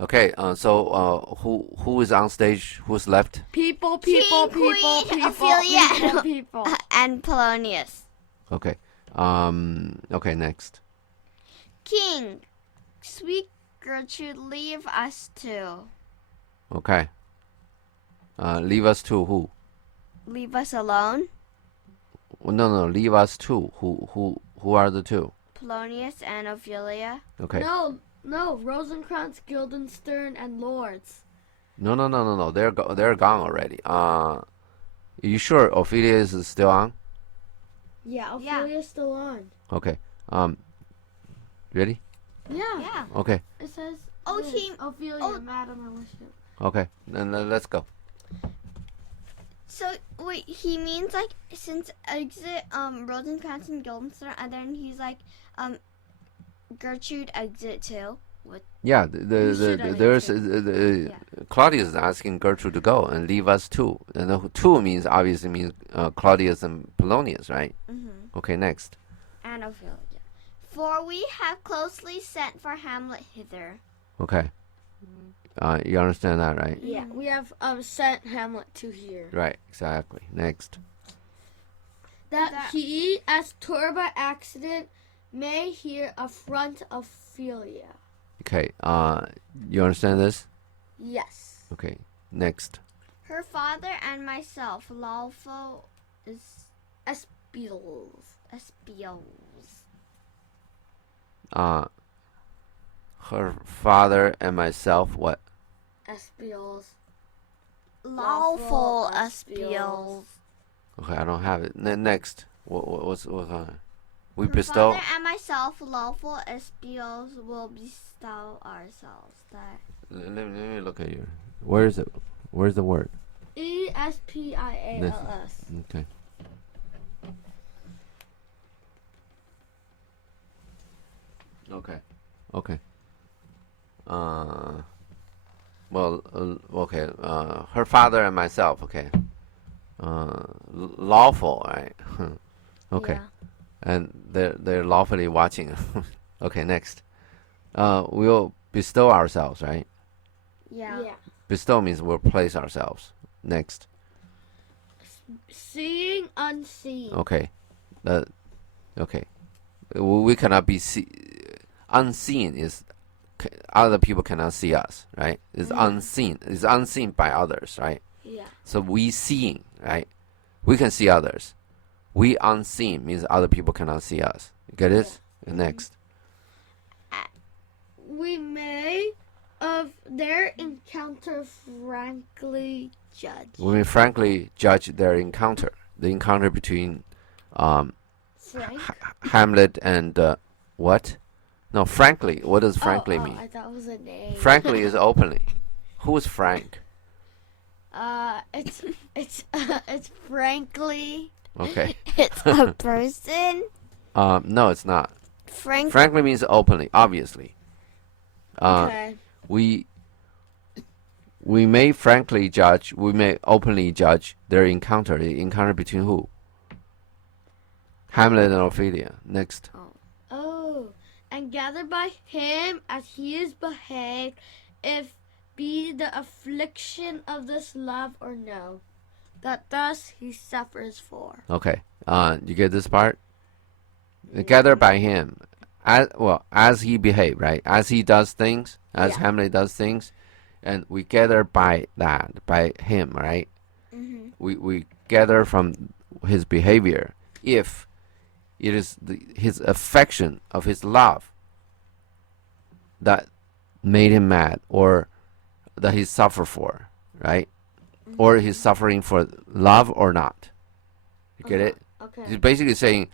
Okay. Who is on stage? Who's left? People, Ophelia, and Polonius. Okay. Okay. Next. King, sweet Gertrude, leave us too. Okay. Leave us to who? Leave us alone. No. Leave us to who are the two? Polonius and Ophelia. Okay. No, Rosencrantz, Guildenstern, and Lords. No. They're gone already. You sure Ophelia is still on? Yeah, Ophelia's still on. Okay. Ready? Yeah. Okay. It says. Ophelia, Madam, I worship. Okay. Then let's go. So wait, he means like since exit Rosencrantz and Guildenstern, and then he's like Gertrude exit too. Yeah. Claudius is asking Gertrude to go and leave us too. And the two obviously means Claudius and Polonius, right? Mm-hmm. Okay. Next. And Ophelia. For we have closely sent for Hamlet hither. Okay. You understand that, right? Yeah, we have sent Hamlet to here. Right. Exactly. Next. That he, as tour by accident, may here affront Ophelia. Okay. You understand this? Yes. Okay. Next. Her father and myself, lawful is Espials. Her father and myself. What? Espials. lawful espials. Okay, I don't have it. Next. What's on? We Her bestow. father and myself, lawful espials, will bestow ourselves. That Let me look at you. Where is it? Where's the word? Espials. Okay. Okay. Okay. Her father and myself. Okay. Lawful, right? Okay. Yeah. And they're lawfully watching. Okay. Next. We'll bestow ourselves, right? yeah. Bestow means we'll place ourselves. Next. Seeing unseen. Okay. Okay. We cannot be unseen is other people cannot see us, right? It's unseen. It's unseen by others, right? Yeah. So we seeing, right? We can see others. We unseen means other people cannot see us. You get it? Yeah. Next. We may of their encounter frankly judge. We may frankly judge their encounter. The encounter between Frank? Hamlet and what? No, frankly. What does frankly mean? I thought it was a name. Frankly is openly. Who is Frank? It's frankly. Okay. It's a person. No, it's not. Frank. Frankly means openly, obviously. Okay. We may frankly judge, we may openly judge their encounter. The encounter between who? Hamlet and Ophelia. Next. Oh, and gathered by him as he is behaved, if be the affliction of this love or no, that thus he suffers for. Okay. You get this part? Gathered by him. As he behaved, right? As he does things, as Hamlet does things, and we gather by that, by him, right? Mm-hmm. We gather from his behavior. If it is his affection of his love that made him mad, or that he suffered for, right? Mm-hmm. Or he's suffering for love or not. You get it? Okay. He's basically saying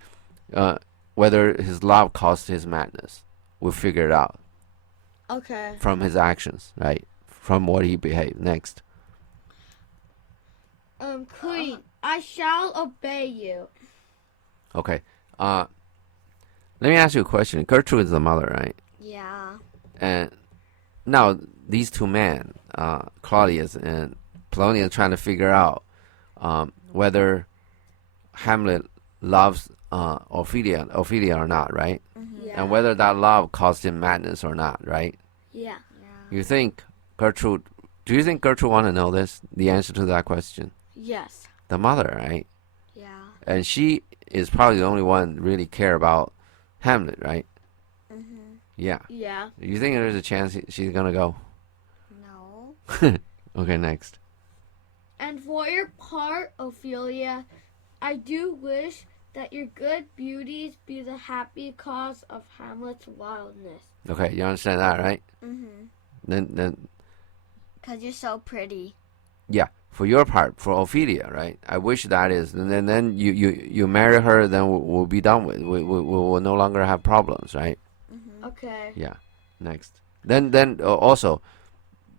whether his love caused his madness. We'll figure it out Okay. from his actions, right? From what he behaved. Next. Queen, I shall obey you. Okay. Let me ask you a question. Gertrude is the mother, right? Yeah. And now these two men, Claudius and Polonius, trying to figure out whether Hamlet loves Ophelia or not, right? Mm-hmm. Yeah. And whether that love caused him madness or not, right? Yeah. Yeah. You think Gertrude? Do you think Gertrude want to know this? The answer to that question? Yes. The mother, right? Yeah. And she is probably the only one really care about Hamlet, right? Mhm. Yeah. Yeah. You think there's a chance she's gonna go? No. Okay, next. And for your part, Ophelia, I do wish that your good beauties be the happy cause of Hamlet's wildness. Okay, you understand that, right? Mhm. Then, 'Cause you're so pretty. yeah. For your part, for Ophelia, right? I wish that is, and then you marry her, then we'll be done with. We will no longer have problems, right? Mhm. Okay. Yeah. Next. Then also,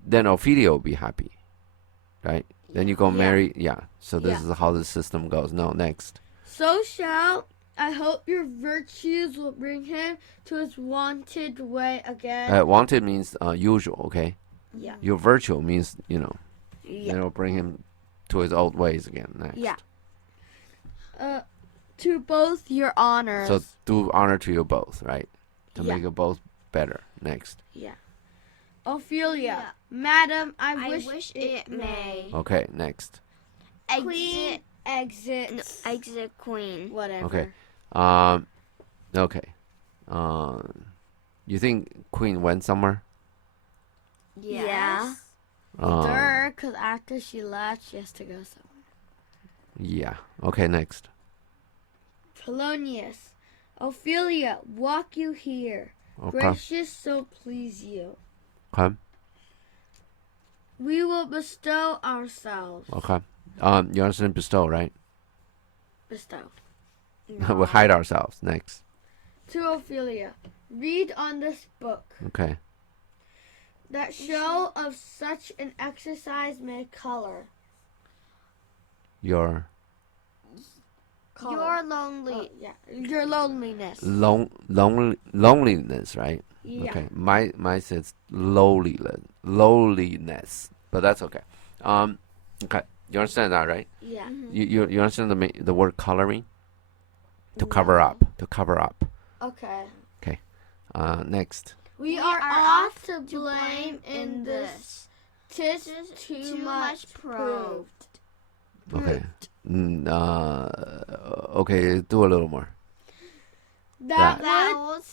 then Ophelia will be happy, right? Then you go Yeah. marry. Yeah. So this Yeah. is how the system goes. No, next. So shall I hope your virtues will bring him to his wonted way again. Wanted means usual. Okay. Yeah. Your virtue means Yeah. it'll bring him to his old ways again. Next. Yeah. To both your honors. So do honor to you both, right? To Yeah. make you both better. Next. Ophelia, Yeah. Madam, I I wish, wish it may. Okay. Next. Queen exits. Exit queen. Whatever. Okay. Okay. You think Queen went somewhere? Yeah. Because after she left, she has to go somewhere. Yeah. Okay. Next. Polonius, Ophelia, walk you here. Okay. Gracious, so please you. Okay. We will bestow ourselves. Okay. You understand bestow, right? Bestow. We hide ourselves. Next. To Ophelia, read on this book. Okay. That show of such an exercise may color. Your You're lonely. Your loneliness. loneliness, right? Yeah. Okay. My says lowliness, but that's okay. Okay. You understand that, right? Yeah. You understand the word coloring? To cover up. To cover up. Okay. Next. We are oft to blame in this. 'Tis too much proved. Okay. Okay. Do a little more. That was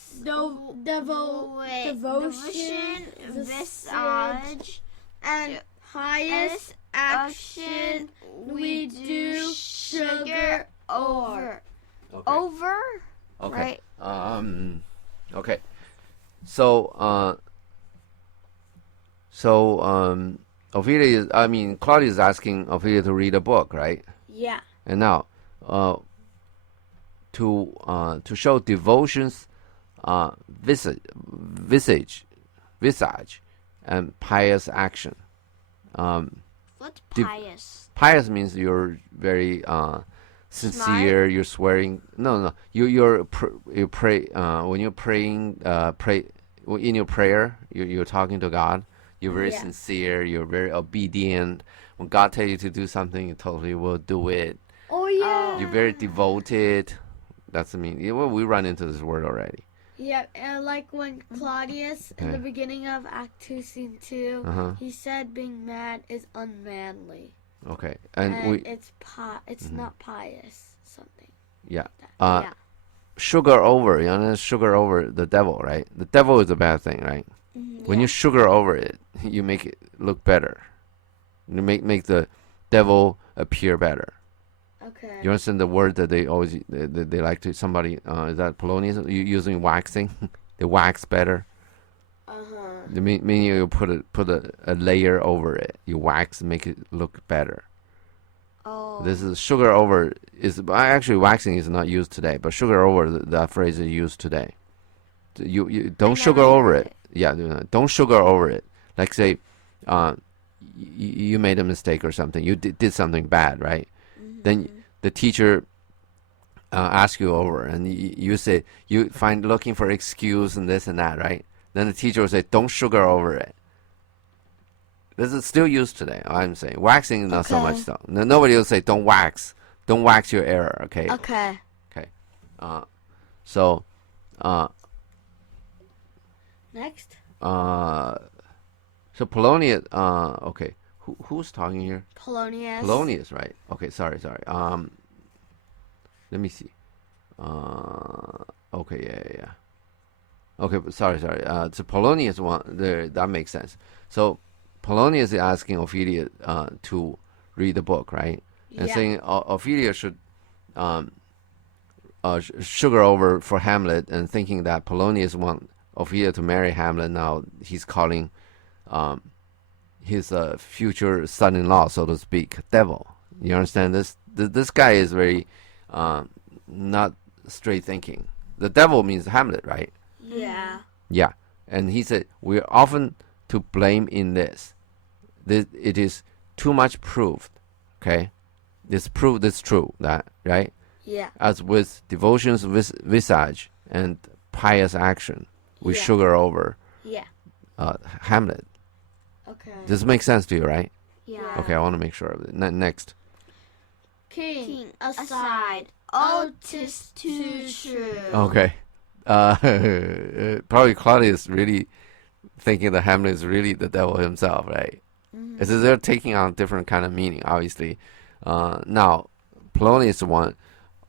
devotion, visage, and pious action we do sugar over. Okay. over. Okay. Right. Okay. So Ophelia Claudia is asking Ophelia to read a book, right? Yeah. And now, to show devotions, visage, and pious action. What's pious? Pious means you're very sincere. You're swearing. No. You pray when you're praying. Pray in your prayer. You're talking to God. You're very sincere. You're very obedient. When God tells you to do something, you totally will do it. Oh yeah. You're very devoted. That's we run into this word already. Yeah, and like when Claudius in the beginning of Act 2, Scene 2, he said being mad is unmanly. Okay, And it's not pious something. Yeah. Yeah. Sugar over. You know, sugar over the devil, right? The devil is a bad thing, right? When you sugar over it, you make it look better. You make the devil appear better. Okay. You understand the word that they always they like to somebody is that Polonius using waxing? They wax better. Meaning you put a layer over it. You wax, make it look better. Oh. This is sugar over. Actually waxing is not used today, but sugar over that phrase is used today. You don't sugar over it. Yeah, don't sugar over it. Like say, you made a mistake or something. You did something bad, right? Then the teacher asks you over, and you say you find looking for excuse and this and that, right? Then the teacher will say, "Don't sugar over it." This is still used today. I'm saying waxing is not so much so. Nobody will say, "Don't wax. Don't wax your error." Okay. Okay. Okay. So. Next. So Polonius. Okay. Who's talking here? Polonius. Polonius, right? Okay. Sorry. Let me see. Okay. Yeah. Okay. But sorry. So Polonius one. There. That makes sense. So Polonius is asking Ophelia to read the book, right? And Yeah. saying Ophelia should sugar over for Hamlet, and thinking that Polonius want Ophelia to marry Hamlet. Now he's calling his future son-in-law, so to speak, devil. You understand this? This guy is very not straight thinking. The devil means Hamlet, right? Yeah. Yeah. And he said, we're often to blame in this. It is too much proved. Okay? It's proved it's true, that, right? Yeah. As with devotion's visage and pious action, we Yeah. sugar over Yeah. Hamlet. Okay. This makes sense to you, right? Yeah. Okay, I want to make sure of it. Next. King, aside. aside. Oh, 'tis too true. Okay. Probably Claudius really thinking that Hamlet is really the devil himself, right? It's as they're taking on different kind of meaning, obviously. Now, Polonius want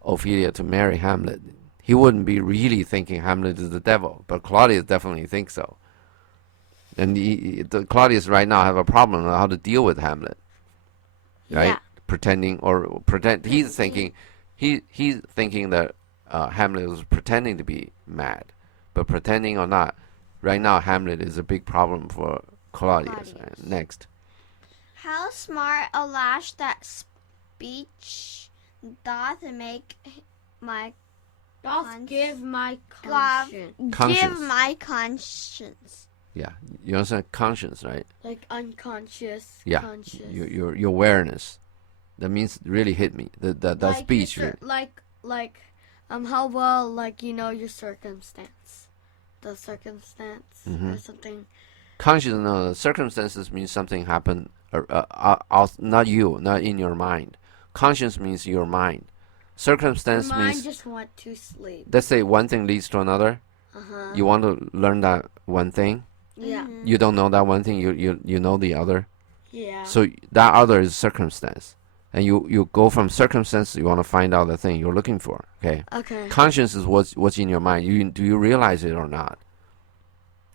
Ophelia to marry Hamlet. He wouldn't be really thinking Hamlet is the devil, but Claudius definitely thinks so. And Claudius right now have a problem on how to deal with Hamlet, right? Yeah. Pretend. He's thinking that Hamlet was pretending to be mad, but pretending or not, right now Hamlet is a big problem for Claudius. Right? Next. How smart a lash that speech doth make my Doth give my God. conscience. give my conscience. Yeah, you understand conscience, right? Like unconscious. Yeah, Conscious. your awareness. That means really hit me. That like speech. how well, like, you know, your circumstance. The circumstance Mhm. or something. Conscious, no, circumstances means something happened. Not you, not in your mind. Conscience means your mind. Circumstance Your mind means, just went to sleep. let's say one thing leads to another. Uh-huh. You want to learn that one thing. Yeah. You don't know that one thing. You know the other. Yeah. So that other is circumstance, and you go from circumstance. You want to find out the thing you're looking for. Okay. Okay. Conscience is what's in your mind. Do you realize it or not?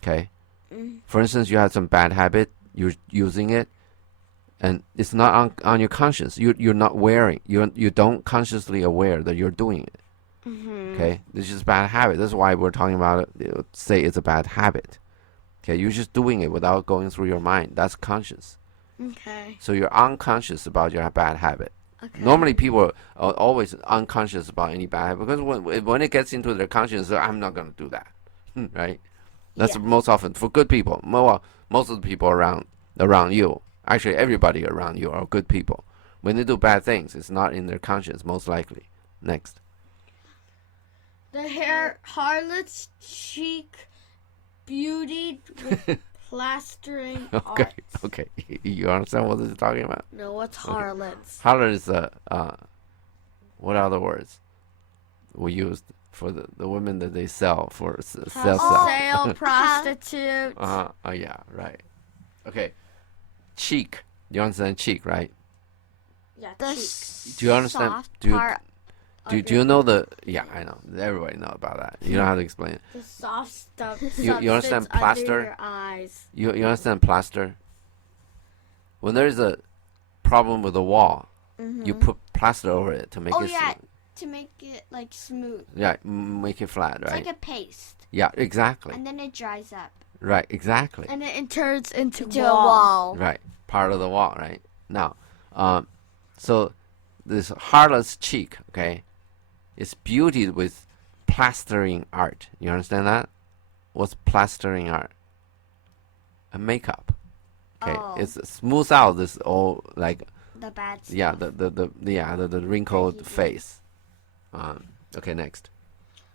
Okay. For instance, you have some bad habit. You're using it, and it's not on your conscience. You're not wearing. You don't consciously aware that you're doing it. Mm-hmm. Okay. This is bad habit. That's why we're talking about it. Say it's a bad habit. Okay. You're just doing it without going through your mind. That's conscious. Okay. So you're unconscious about your bad habit. Okay. Normally, people are always unconscious about any bad habit because when it gets into their conscience, I'm not going to do that, right? That's Yeah. most often for good people. Well, most of the people around you, actually everybody around you, are good people. When they do bad things, it's not in their conscience, most likely. Next. The harlot's cheek beautied with plastering Okay, arts. okay. You understand what this is talking about? No, what's harlots? Harlot is what other words we used for the women that they sell for sell sex? Sale prostitute. Oh yeah, right. Okay. Cheek. You understand cheek, right? Yeah, The cheek. Do you understand? soft Do you- part. Do you know the? Yeah, I know. Everybody know about that. You don't have to explain it. The soft stuff. You understand substance plaster? Under your eyes. You understand plaster? When there is a problem with the wall, you put plaster over it to make Oh it yeah, to make it like smooth. make it flat, It's right? like a paste, Yeah, exactly. and then it dries up Right, exactly. And it turns into to a wall. wall. Right, part of the wall, right? Now, so this harlot's cheek, okay, is beautied with plastering art. You understand that? What's plastering art? A makeup. Okay, Oh. it's smooth out this all like The bad stuff. yeah the wrinkled face. Okay, next.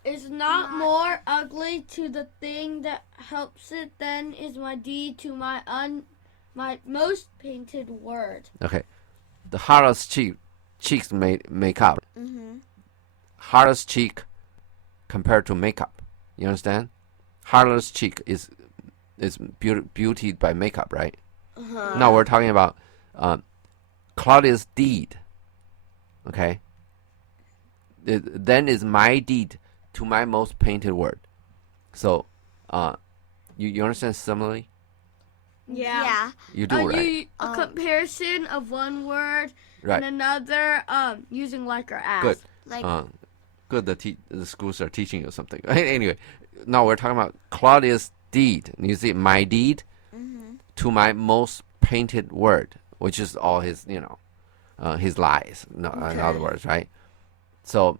Is not more ugly to the thing that helps it than is my deed to my most painted word. Okay, the harlot's cheeks make up. Mm-hmm. Harlot's cheek compared to makeup. You understand? Harlot's cheek is is beautied by makeup, right? Uh-huh. Now we're talking about Claudius' deed. Okay. Then is my deed to my most painted word. So, you understand simile? Yeah. You do, right? A comparison of one word Right. and another using like or as. Good. Like Good. The schools are teaching you something. Anyway, now we're talking about Claudius' deed. You see, my deed to my most painted word, which is all his, his lies. No, in other words, right? So,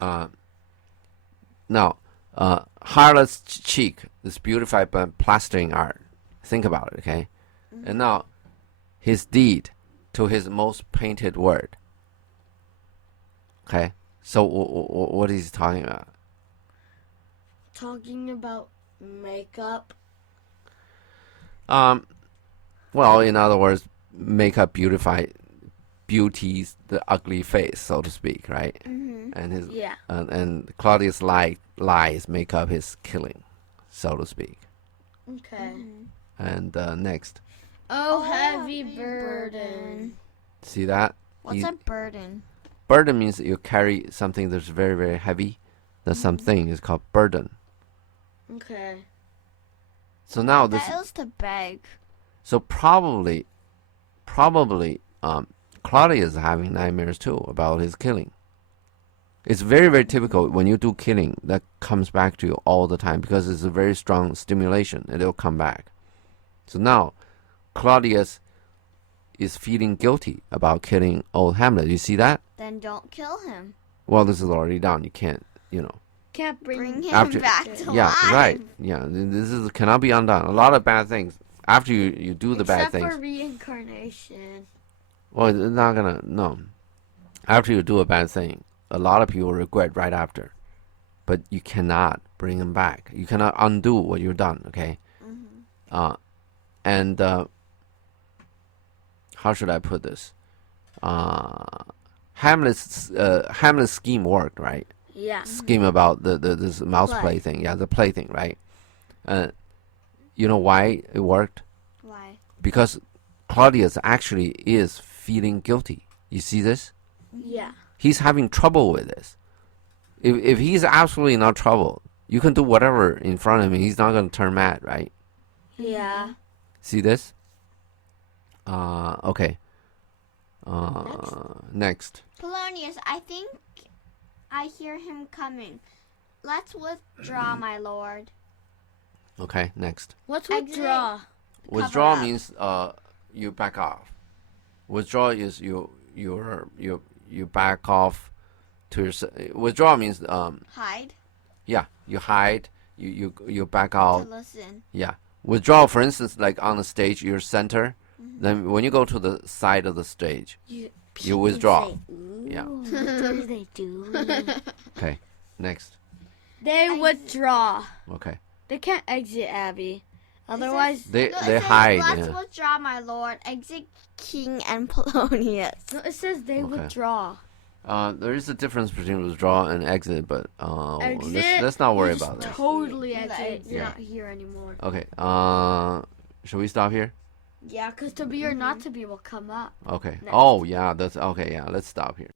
now, harlot's cheek is beautified by plastering art. Think about it, okay? And now, his deed to his most painted word. Okay? So, what is he talking about? Talking about makeup. Well, in other words, makeup beauties the ugly face, so to speak, right? And his and Claudius lies make up his killing, so to speak. Okay. And next, Oh, heavy burden. see that? what's a burden? Burden means you carry something that's very, very heavy. That something is called burden. Okay. So now this. That is to beg. So probably, Claudius is having nightmares too about his killing. It's very, very typical when you do killing, that comes back to you all the time because it's a very strong stimulation and it'll come back. So now, Claudius is feeling guilty about killing old Hamlet. You see that? Then don't kill him. Well, this is already done. You can't, Can't Bring him After- back to Yeah, life. right. Yeah, this cannot be undone. A lot of bad things. After you do the bad Except things. for reincarnation. Well, it's not gonna, no. After you do a bad thing, a lot of people regret right after. But you cannot bring them back. You cannot undo what you've done, okay? And how should I put this? Hamlet's scheme worked, right? Yeah. Scheme about this mouse Play. play thing. Yeah, the play thing, right? You know why it worked? Why? Because Claudius actually is feeling guilty. You see this? Yeah. He's having trouble with this. If he's absolutely not troubled, you can do whatever in front of him. He's not going to turn mad, right? Yeah. See this? Okay. Next. Polonius, I think I hear him coming. Let's withdraw, my lord. Okay, next. What's Exit. withdraw? Withdraw up. means you back off. Withdraw is you back off to yourself. Withdraw means Hide yeah, you hide. You back to out. listen. Yeah. Withdraw, for instance, like on the stage, you're center. Then when you go to the side of the stage, you withdraw. Yeah. What do they do? Okay. Next. They withdraw. Okay. They can't exit Abby. Otherwise, They No, it they says, hide. Let's Yeah. withdraw, my lord. Exit King and Polonius. no, it says they Okay. withdraw. There is a difference between withdraw and exit, but Exit. let's not worry you just about that. Totally exit. You're Yeah. not here anymore. Okay. Should we stop here? Yeah, because to be or not to be will come up. Okay. Next. Oh yeah, that's okay. Yeah, let's stop here.